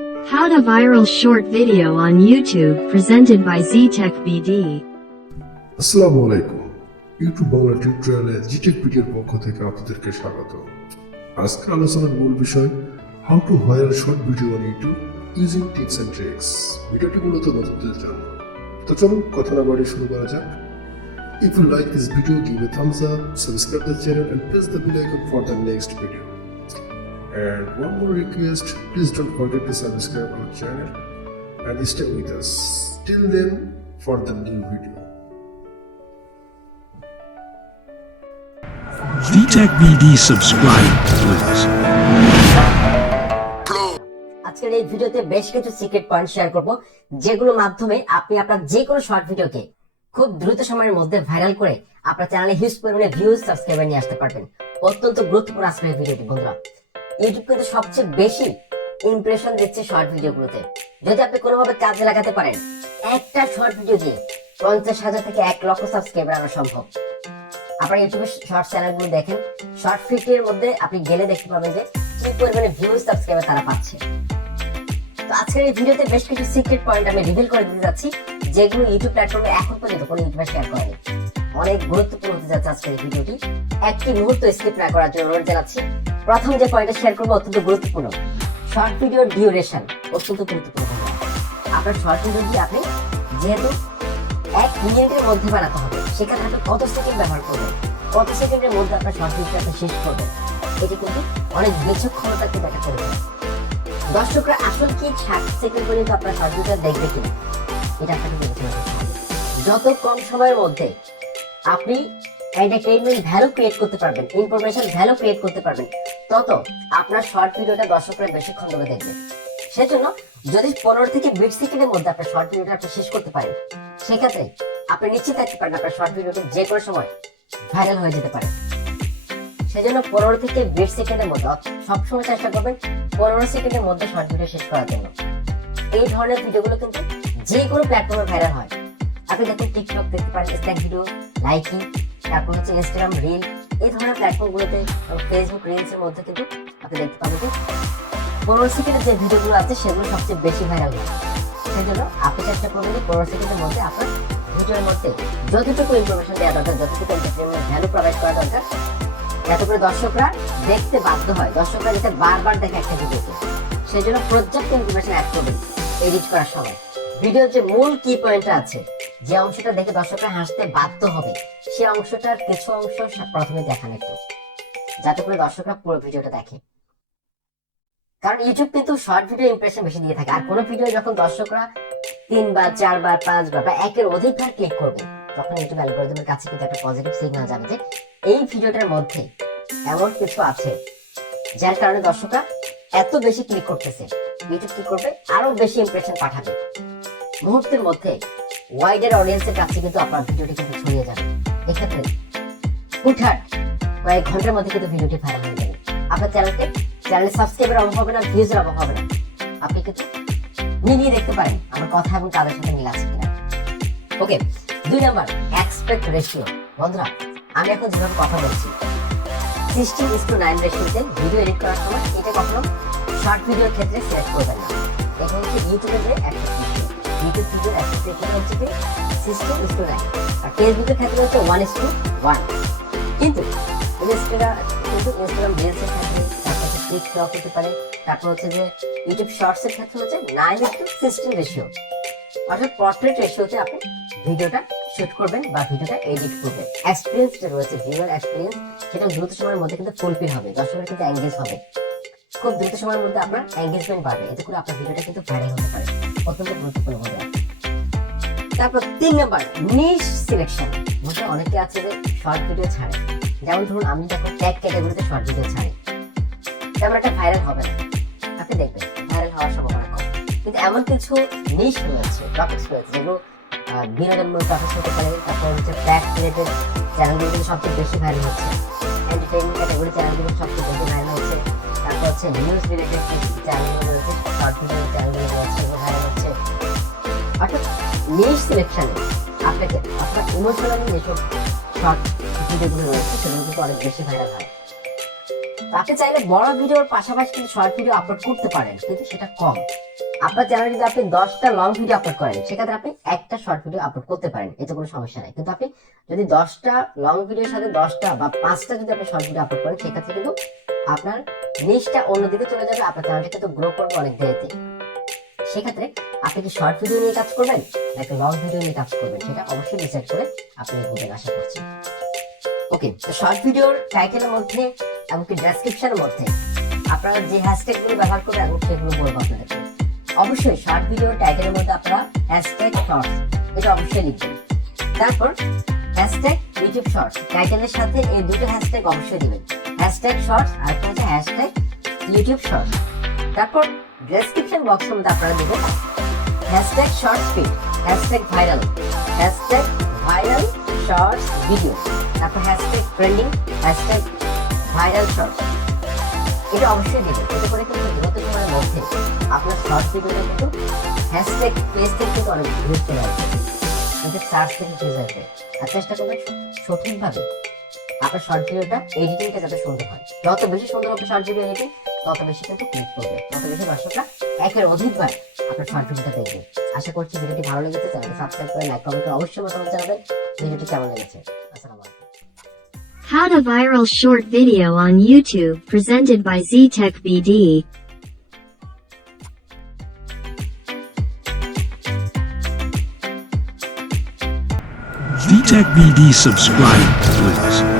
How to viral short video on YouTube presented by 𝒮𝒰𝐵𝒮𝒞𝑅𝐼𝐵𝒮. আসসালামু আলাইকুম। YouTube Bangla টিউটোরিয়ালে 𝒮𝒰𝐵𝒮𝒞𝑅𝐼𝐵𝒗𝒻 পক্ষ থেকে আপনাদেরকে স্বাগত। আজকের আলোচনার মূল বিষয় how to viral short video on YouTube using tips and tricks. ভিডিওটি মূলত নতুনদের জন্য। তো চলুন কথা না বাড়িয়ে শুরু করা যাক। If you like this video, give a thumbs up, subscribe the channel and press the bell icon for the next video. And one more request, please don't forget to subscribe our channel and stay with us till then for the new video. 𝒮𝒰𝐵𝒮𝒞𝑅𝐼𝐵𝒗𝒻 subscribe please. আজকের এই ভিডিওতে বেশ কিছু secret point share করব যেগুলোর মাধ্যমে আপনি আপনার যে কোনো শর্ট ভিডিওকে খুব দ্রুত সময়ের মধ্যে ভাইরাল করে আপনার চ্যানেলে হিউজ পরিমাণে ভিউজ সাবস্ক্রাইবার নিয়ে আসতে পারবেন। অত্যন্ত গুরুত্বপূর্ণ আজকের এই ভিডিওটি বন্ধুরা। ইউটিউব কিন্তু সবচেয়ে বেশি ইমপ্রেশন দিচ্ছে শর্ট ভিডিওগুলোতে। যদি আপনি কোনোভাবে কাজে লাগাতে পারেন, একটা শর্ট ভিডিও দিয়ে 50,000 থেকে 1 লক্ষ সাবস্ক্রাইবার আনা সম্ভব। আপনার ইউটিউবে শর্ট চ্যানেলগুলো দেখেন, শর্ট ফিটের মধ্যে আপনি গেলে দেখতে পাবেন যে কি পরিমাণে ভিউজ সাবস্ক্রাইবার তারা পাচ্ছে। তো আজকের এই ভিডিওতে বেশ কিছু সিক্রেট পয়েন্ট আমি রিভিল করে দিতে যাচ্ছি যেগুলো ইউটিউব প্ল্যাটফর্মে এখন পর্যন্ত কোনো ইউটিউবার শেয়ার করেনি। অনেক গুরুত্বপূর্ণ হতে যাচ্ছে আজকের এই ভিডিওটি। একটি মুহূর্ত স্কিপ না করার জন্য অনুরোধ জানাচ্ছি। প্রথম যে পয়েন্টটা শেয়ার করবো অত্যন্ত গুরুত্বপূর্ণ, শর্ট ভিডিওর ডিউরেশন অত্যন্ত গুরুত্বপূর্ণ। আপনার শর্ট ভিডিওটি আপনি যেহেতু 1 মিনিটের মধ্যে বানাতে হবে, সেখানে আপনি কত সেকেন্ড ব্যবহার করবেন, কত সেকেন্ডের মধ্যে আপনার শর্ট ভিডিওটা আপনি শেষ করবেন, এটি কিন্তু অনেক বিচক্ষণতাকে দেখা করবে। দর্শকরা আসল কি 60 সেকেন্ড পর্যন্ত আপনার শর্ট ভিডিওটা দেখবে কিনা এটা আপনাকে বিবেচনা করতে হবে। যত কম সময়ের মধ্যে আপনি এন্টারটেইনমেন্ট ভ্যালু ক্রিয়েট করতে পারবেন, ইনফরমেশন ভ্যালু ক্রিয়েট করতে পারবেন, তত আপনার শর্ট ভিডিওটা দর্শকরা বেশিক্ষণ ধরে দেখবে। সেজন্য যদি 15 থেকে 20 সেকেন্ডের মধ্যে আপনার শর্ট ভিডিওটা আপনি শেষ করতে পারেন, সেক্ষেত্রে আপনি নিশ্চিত থাকতে পারেন আপনার শর্ট ভিডিওটি যে কোনো সময় ভাইরাল হয়ে যেতে পারে। সেজন্য 15 থেকে 20 সেকেন্ডের মধ্যে সবসময় চেষ্টা করবেন 15 সেকেন্ডের মধ্যে শর্ট ভিডিও শেষ করার জন্য। এই ধরনের ভিডিওগুলো কিন্তু যে কোনো প্ল্যাটফর্মে ভাইরাল হয়। আপনি দেখুন টিকটক দেখতে পারেন, স্ন্যাক ভিডিও, লাইকি, তারপর হচ্ছে ইনস্টাগ্রাম রিল, এই ধরনের প্ল্যাটফর্মগুলোতে, ফেসবুক রিলসের মধ্যে কিন্তু আপনি দেখতে পাবেন যে 15 সেকেন্ডের যে ভিডিওগুলো আছে সেগুলো সবচেয়ে বেশি ভাইরাল হয়। সেজন্য আপনি চেষ্টা করবেন যে 15 সেকেন্ডের মধ্যে আপনার ভিডিওর মধ্যে যতটুকু ইনফরমেশন দেওয়া দরকার, যতটুকু এন্টারটেইনমেন্ট ভ্যালু প্রোভাইড করা দরকার, যাতে করে দর্শকরা দেখতে বাধ্য হয়, দর্শকরা যাতে বারবার দেখে একটা ভিডিওকে। সেই জন্য পর্যাপ্ত ইনফরমেশন অ্যাড করবেন এডিট করার সময়। ভিডিওর যে মূল কি পয়েন্টটা আছে, যে অংশটা দেখে দর্শকরা হাসতে বাধ্য হবে, সেই অংশটার কিছু অংশ প্রথমে দেখান একটু, যাতে করে দর্শকরা পুরো ভিডিওটা দেখে। কারণ ইউটিউব কিন্তু শর্ট ভিডিও ইমপ্রেশন বেশি দিয়ে থাকে। আর কোনো ভিডিও যখন দর্শকরা 3 বার 4 বার 5 বার বা 1-এর অধিকবার ক্লিক করবে, তখন ইউটিউব অ্যালগরিদমের কাছে কিন্তু একটা পজিটিভ সিগন্যাল যাবে যে এই ভিডিওটার মধ্যে এমন কিছু আছে যার কারণে দর্শকরা এত বেশি ক্লিক করতেছে। ইউটিউব কি করবে, আরো বেশি ইমপ্রেশন পাঠাবে। মুহূর্তের মধ্যে ওয়াইডার অডিয়েন্সের কাছে কিন্তু আপনার ভিডিওটি কিন্তু ছড়িয়ে যাবে। এক্ষেত্রে হুটহাট কয়েক ঘন্টার মধ্যে কিন্তু ভিডিওটি ভাইরাল হয়ে যাবে। আপনার চ্যানেলে সাবস্ক্রাইবার অভাব হবে না, ভিউজের অভাব হবে না। আপনি কিন্তু মিলিয়ে দেখতে পারেন আমার কথা এবং তাদের সাথে মিল আছে কিনা। ওকে, 2 নাম্বার, এক্সপেক্ট রেশিও। বন্ধুরা, আমি এখন যেভাবে কথা বলছি 16:9 রেশিওতে ভিডিও এডিট করার সময় এটা কখনো শর্ট ভিডিওর ক্ষেত্রে সিলেক্ট করবেন না। এটা হচ্ছে ইউটিউবের যে একটা ইউটিউব ভিডিওর একটা সেকশন হচ্ছে 16:9, আর ফেসবুকের ক্ষেত্রে হচ্ছে 1:1। কিন্তু ইনস্টাগ্রাম রিলসের ক্ষেত্রে, তারপর হচ্ছে টিকটক হতে পারে, তারপর হচ্ছে যে ইউটিউব শর্টসের ক্ষেত্রে হচ্ছে 9:16 রেশিও, অর্থাৎ পোর্ট্রেট রেশিওতে আপনি ভিডিওটা শুট করবেন বা ভিডিওটা এডিট করবেন। এক্সপিরিয়েন্স যে রয়েছে, ভিউয়ার এক্সপিরিয়েন্স, সেটা দ্রুত সময়ের মধ্যে কিন্তু ফুলফিল হবে, দর্শকরা কিন্তু এঙ্গেজ হবে। খুব দ্রুত সময়ের মধ্যে আপনার এঙ্গেজমেন্ট বাড়বে, এতে করে আপনার ভিডিওটা কিন্তু ভাইরাল হতে পারে। অত্যন্ত গুরুত্বপূর্ণ হবে। তারপর 3 নাম্বার, নিশ সিলেকশন। বলতে অনেকে আছে যে শর্ট ভিডিও ছাড়ে, যেমন ধরুন আমি যখন ট্যাগ ক্যাটাগরিতে শর্ট ভিডিও ছাড়ি, তেমন একটা ভাইরাল হবে না। আপনি দেখবেন ভাইরাল হওয়ার সম্ভাবনা কম। কিন্তু এমন কিছু নিশ রয়েছে, টপিকস রয়েছে, যেগুলো বিনোদনমূলক টপিকস হতে পারে, তারপর হচ্ছে ফ্যাক্ট রিলেটেড চ্যানেলগুলো কিন্তু সবচেয়ে বেশি ভাইরাল হচ্ছে, এন্টারটেইনমেন্ট ক্যাটাগরি চ্যানেলগুলো সবচেয়ে বেশি ভাইরাল হচ্ছে, তারপর হচ্ছে নিউজ রিলেটেড চ্যানেলগুলো রয়েছে, শর্ট ভিডিও চ্যানেলগুলো রয়েছে, সেগুলো ভাইরাল হচ্ছে। অর্থাৎ নিশ সিলেকশনে আপনাকে আপনার ইমোশনালি যেসব শর্ট ভিডিওগুলো রয়েছে সেগুলো কিন্তু অনেক বেশি ভাইরাল হয়। আপনি চাইলে বড় ভিডিওর পাশাপাশি কিন্তু শর্ট ভিডিও আপলোড করতে পারেন, কিন্তু সেটা কম। আপনার চ্যানেলে যদি আপনি 10টা লং ভিডিও আপলোড করেন, সেক্ষেত্রে আপনি একটা শর্ট ভিডিও আপলোড করতে পারেন, এতে কোনো সমস্যা নাই। কিন্তু আপনি যদি 10টা লং ভিডিওর সাথে 10টা বা 5টা যদি আপনি শর্ট ভিডিও আপলোড করেন, সেক্ষেত্রে কিন্তু আপনার নিচটা অন্যদিকে চলে যাবে, আপনার চ্যানেলটা কিন্তু গ্রো করবে অনেক দেরিতে। সেক্ষেত্রে আপনি কি শর্ট ভিডিও নিয়ে কাজ করবেন নাকি লং ভিডিও নিয়ে কাজ করবেন, সেটা অবশ্যই ডিসাইড করে আপনি বুঝবেন আশা করছি। ওকে, তো শর্ট ভিডিওর টাইটেলের মধ্যে এমনকি ডেসক্রিপশনের মধ্যে আপনারা যে হ্যাশট্যাগ গুলো ব্যবহার করবেন এবং সেগুলো বলবো আপনাদেরকে। অবশ্যই শর্ট ভিডিও টাইটেলের মধ্যে আপনারা হ্যাশট্যাগ শর্টস এটা অবশ্যই লিখবেন। তারপর হ্যাশট্যাগ ইউটিউব শর্টস, টাইটেলের সাথে এই দুটো হ্যাশট্যাগ অবশ্যই দিবেন, হ্যাশট্যাগ শর্টস আর একটা হচ্ছে হ্যাশট্যাগ ইউটিউব শর্টস। তারপর ডেসক্রিপশন বক্সের মধ্যে আপনারা দেবেন hashtag short feed, hashtag viral shorts video, তারপর hashtag trending, hashtag viral shorts. এটা অবশ্যই দেবেন, এতে করে কিন্তু দ্রুত সময়ের মধ্যে আপনার শর্ট ভিডিওটা কিন্তু হ্যাশট্যাগ পেজ থেকে কিন্তু অনেক ভিউজ চলে আসবে, কিন্তু সার্চ থেকে ভিউজ আসবে। আর চেষ্টা করবেন সঠিকভাবে আপনার শর্ট ভিডিওটা এডিটিংটা যাতে সুন্দর হয়। যত বেশি সুন্দর হবে শর্ট ভিডিও এডিটিং, তত বেশি কিন্তু ক্লিক করবে, তত বেশি দর্শকরা একের অধিকবার আপনার শর্ট ভিডিওটা দেখবে। আশা করছি ভিডিওটি ভালো লেগেছে, চ্যানেলটি সাবস্ক্রাইব করে লাইক কমেন্ট করে অবশ্যই মতামত জানাবেন ভিডিওটি কেমন লেগেছে। আসসালামু আলাইকুম। How to viral short video on YouTube presented by 𝒮𝒰𝐵𝒮𝒞𝑅𝐼𝐵𝒮𝒻. 𝒮𝒰𝐵𝒮𝒞𝑅𝐼𝐵𝐸 subscribe, please.